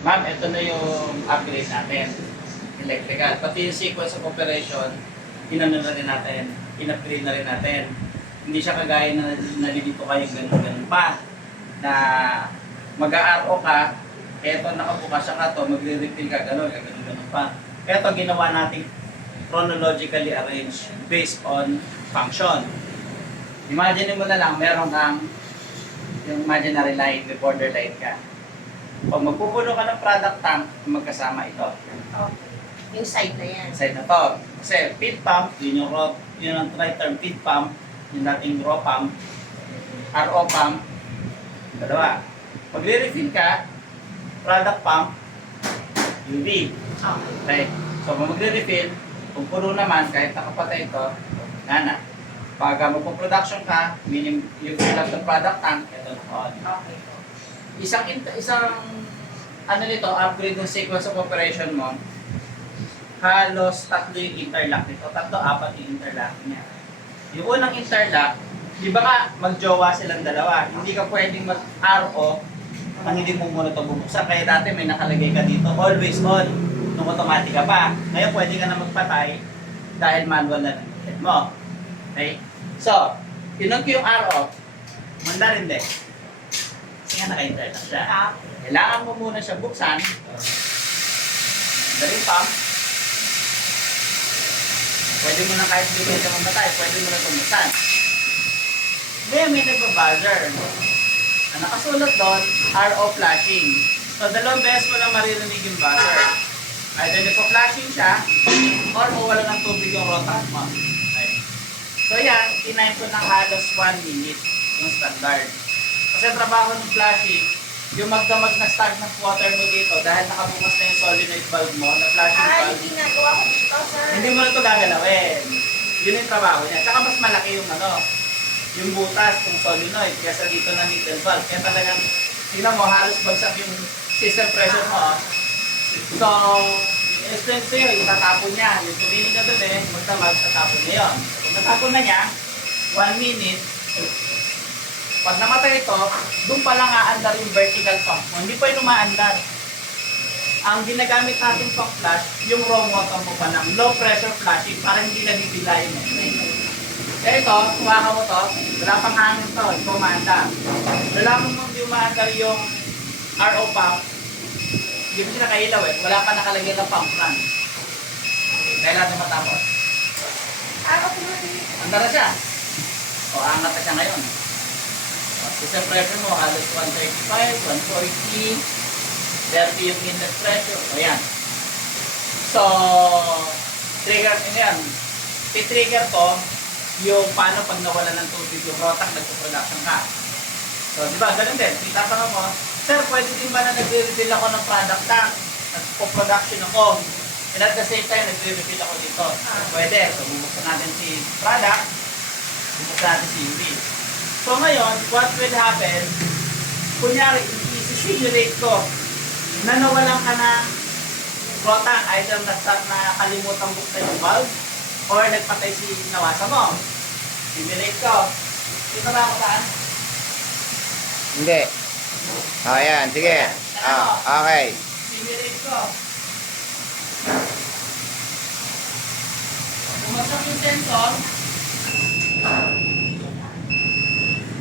Ma'am, ito na yung upgrade natin. Electrical. Pati yung sequence of operation, inano na rin natin. In-upgrade na rin natin. Hindi siya kagaya na nalilito kayo ganun-ganun pa. Na mag-RO ka, eto nakabukas siya ka to, magre-refill ka, ganun pa. Eto ginawa natin chronologically arranged based on function. Imagine mo na lang, meron kang yung imaginary line, may border line ka. Pag magpupuno ka ng product tank, magkasama ito. Okay. Yung side na yan. Side na to. Kasi feed pump, yun yung raw, yun ang tri-term feed pump, yung dating raw pump, RO pump, dalawa. Pag re-refill ka, product pump, UV. Okay. So kung magre-refill, kung puno naman, kahit nakapatay ito, nana. Pag magpo-production ka, meaning you fill up the product tank, ito na on. Okay. Isang ano nito, upgrade ng sequence of operation mo, halos tatlo yung interlock nito. Tatlo, apat yung interlock niya. Yung unang interlock, di ba ka magjowa silang dalawa? Hindi ka pwedeng mag-RO nang hindi mo muna ito bubuksan. Kaya dati may nakalagay ka dito, always on, nung automatic ka pa. Ngayon pwede ka na magpatay dahil manual na lang mo. Okay? So, pinag yung RO, manda rin din. Kasi nga naka-interlock siya. Kailangan mo muna siya buksan. Daling pump. Pwede mo na kahit hindi mo siya mamatay, pwede mo na tumuksan. Ngayon may nagpa-buzzer. Ang nakasulat doon, RO flashing. So, dalawang beses mo lang maririnig yung buzzer. Either nagpa-flashing siya, or wala ng tubig yung rotor mo. Okay. So yan, tinime ko ng halos 1 minute yung standard. Kasi ang trabaho ng flashing, yung magdamag na start ng water mo dito dahil nakabukas na yung solenoid valve mo, na flashing valve. Ay, ginagawa ko dito, sir. Hindi mo na ito gagalawin. Yun yung trabaho niya. Tsaka mas malaki yung yung butas ng solenoid kaysa dito na needle valve. Kaya talagang, tingnan mo, halos bagsak yung system pressure mo. So, explain sa'yo, itatapon niya. Yung tuminig na doon magdamag, tatapon niya yun. Kung natapon na niya, 1 minute, pag namatay ito, doon pa lang aandar yung vertical pump mo. Hindi pa yung umaandar. Ang ginagamit natin pang flash, yung raw water mo pa ng low pressure flashing para hindi na bibila yung membrane. Kaya ito, kumaha mo to, wala pang hangin to, ito umaandar. Nalaman mo hindi umaandar yung RO pump, hindi mo siya nakailaw wala pa nakalagay ng pump run. Kailangan na matapos. Okay na din. Andar na siya. O, angat na siya ngayon. System pressure mo, halos 135, 140, 30 yung inlet pressure. O yan. So, trigger nyo yan. Titrigger ko yung paano pag nawala ng tubig yung rotak, nagpo-production ka. So, di ba, ganun din. Itatanong mo, sir, pwede din ba na nagre-refill ako ng product tank? Nagpo-production ako. And at the same time, nagre-refill ako dito. Pwede. So, bubuksan natin si product, bubuksan natin si UV. So ngayon, what will happen, kunyari, i-simulate ko na nawalan ka ng rotan, either nakalimutan buksan yung valve or nagpatay si nawasa mo. Simulate ko. Dito ba ako saan? Hindi. Oh, yan. Sige. Okay. Simulate ko. Pumasok yung sensor.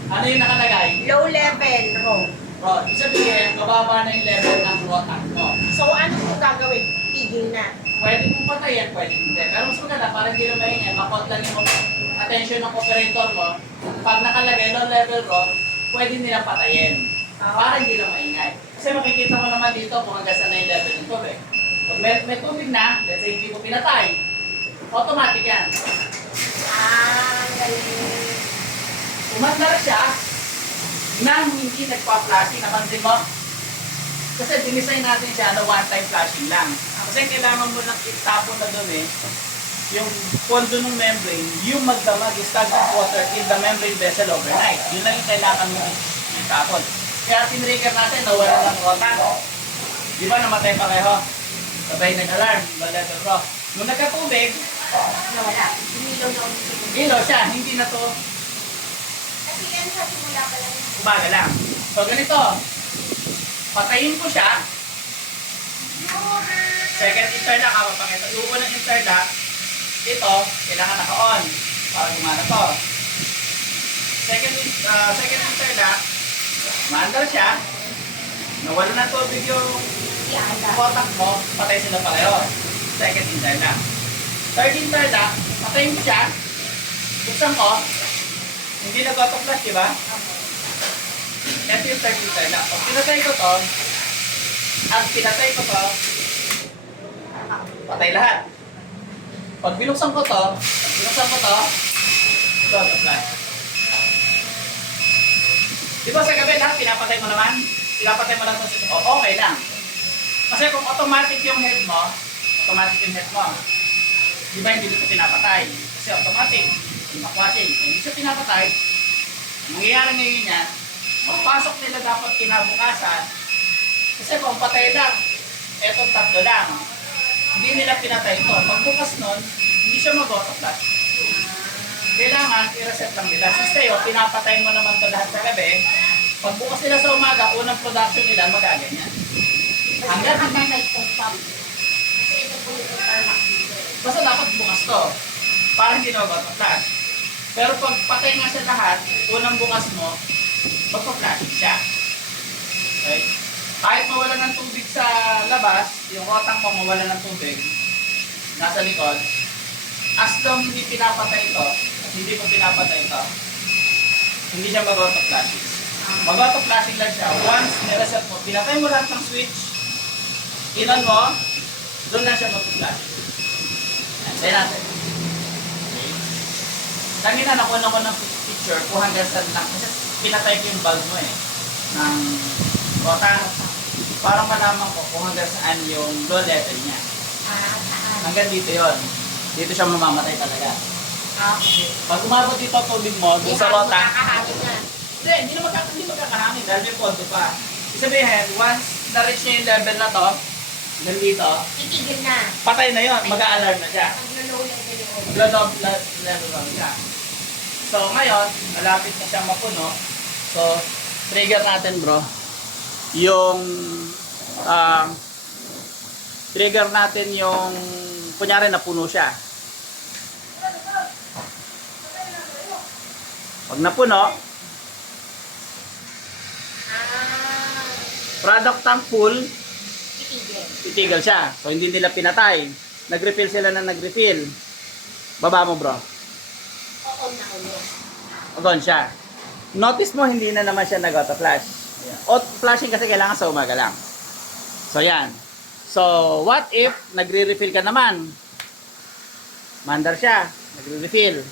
Ano yung nakalagay? Low level, raw. Bro, ibig sabihin, mababa na yung level ng rotan mo. So, ano kung gagawin? Tigil na. Pwede mong patayin, pwede hindi. Pero mas maganda, para hindi na maingay, makot lang yung attention ng operator mo. Pag nakalagay low level rod, pwede nilang patayin. Para hindi na maingay. Kasi makikita mo naman dito kung hanggang saan na yung level ng tubig. Pag may tubig na, let's say hindi mo pinatay, automatic yan. Galing. Umandar siya nang hindi nagpa-flashing, napansin mo? Kasi dinisign natin siya na one-time flashing lang. Kasi kailangan mo lang itapon na doon yung pondo ng membrane, yung magdamag, stagnant water in the membrane vessel overnight. Yun lang yung kailangan mo itapon. Kaya tinrigger natin, nawala ng rotan. Di ba namatay pareho? Sabay nag-alarm, level raw. Nung nagkatubig, Nawala. Inilaw na ulit. ilaw siya, hindi na to Kasi yan sa simula pa lang. umaga lang. So ganito, patayin ko siya, interlock, kapapakita. Yung unang interlock, ito, kailangan naka-on para gumana to. Second interlock, maandar siya. Nawala ng tubig yung contact mo, patay sila pareho. Second interlock. Third interlock, patayin mo siya. Buksan ko, hindi nag-auto-flash, di ba? Ito yung third interlock. Pag pinatay ko to, patay lahat. Pag binuksan ko to, ito, auto-flash. Di ba sa gabi lahat, pinapatay mo naman? Okay lang. Kasi kung automatic yung head mo, di ba hindi dito pinapatay? Kasi automatic, watching. Kung hindi siya pinapatay, mangyayari ngayon yan, magpasok nila dapat kinabukasan. Kasi kung patay lang, etong tatlo lang. Hindi nila pinatay ito. Pagbukas nun, hindi siya mag-auto-flash. Kailangan, i-reset lang nila. Since pinapatay mo naman ito lahat sa gabi, pagbukas nila sa umaga, unang production nila, magaganyan. Hanggang may pump. Kasi ito po yung interlock. basta dapat bukas to. Para hindi na mag-auto-flash. Pero pag patay nga siya lahat, unang bukas mo, magpa-flash siya. Okay? Kahit mawala ng tubig sa labas, yung rotang mo mawala ng tubig, nasa likod, as long hindi pinapatay ito, at hindi ko pinapatay ito, hindi siya mag-auto-flashing. Mag-auto-flashing lang siya. Once nireset mo, pinatay mo lahat ng switch, inon mo, doon na siya mag-flash. Yan, try natin. Okay. Kanina nakuha ko ng picture, 200 lang, kasi pinatay ko yung bulb mo ng rota. Para malaman ko kung hanggang saan yung low level niya. Saan? Hanggang dito yon. Dito siya mamamatay talaga. Okay. Pag umabot dito tubig mo, doon sa rota, Makakahangin na. hindi magkakahangin dahil may pondo pa. Isabihin, once na-reach niya yung level na to, hanggang dito, Titigil na. patay na yon, mag-a-alarm na siya. Maglo-low level yung ulo. Low level lang siya. So ngayon, malapit na siyang mapuno. So, trigger natin bro. Yung trigger natin yung kunyari napuno siya. Pag napuno, product tank full, Titigil. titigil siya. So hindi nila pinatay. Nag-refill sila na nag-refill. Baba mo bro. Oo na ulit. Agon siya. Notice mo hindi na naman siya nag-auto-flash. Auto-flashing kasi kailangan sa umaga lang. So yan. So what if nagre-refill ka naman? Mandar siya. Nagre-refill.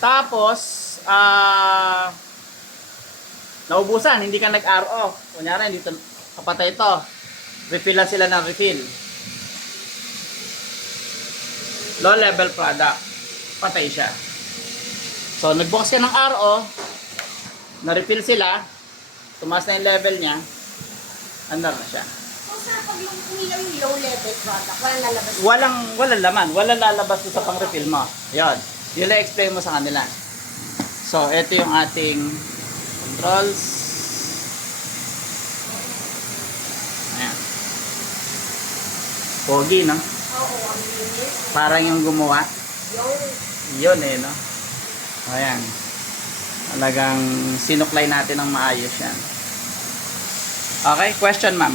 Tapos naubusan, hindi ka nag-RO. Kunyari, dito kapatay ito. Refill lang sila ng refill. Low level product. Patay siya. So, nagbukas ka ng RO, na-refill sila, tumaas na yung level niya, andar na siya. So, sa pag umilaw yung low level product, walang lalabas. Walang laman, walang lalabas doon sa pang-refill mo. Yun. Yun lang explain mo sa kanila. So, ito yung ating controls. Ayan. Pogi, no? Oo, ang linis. Parang yung gumawa. Yung Yun no? Ayan. Talagang sinuklay natin ng maayos yan. Okay, question ma'am.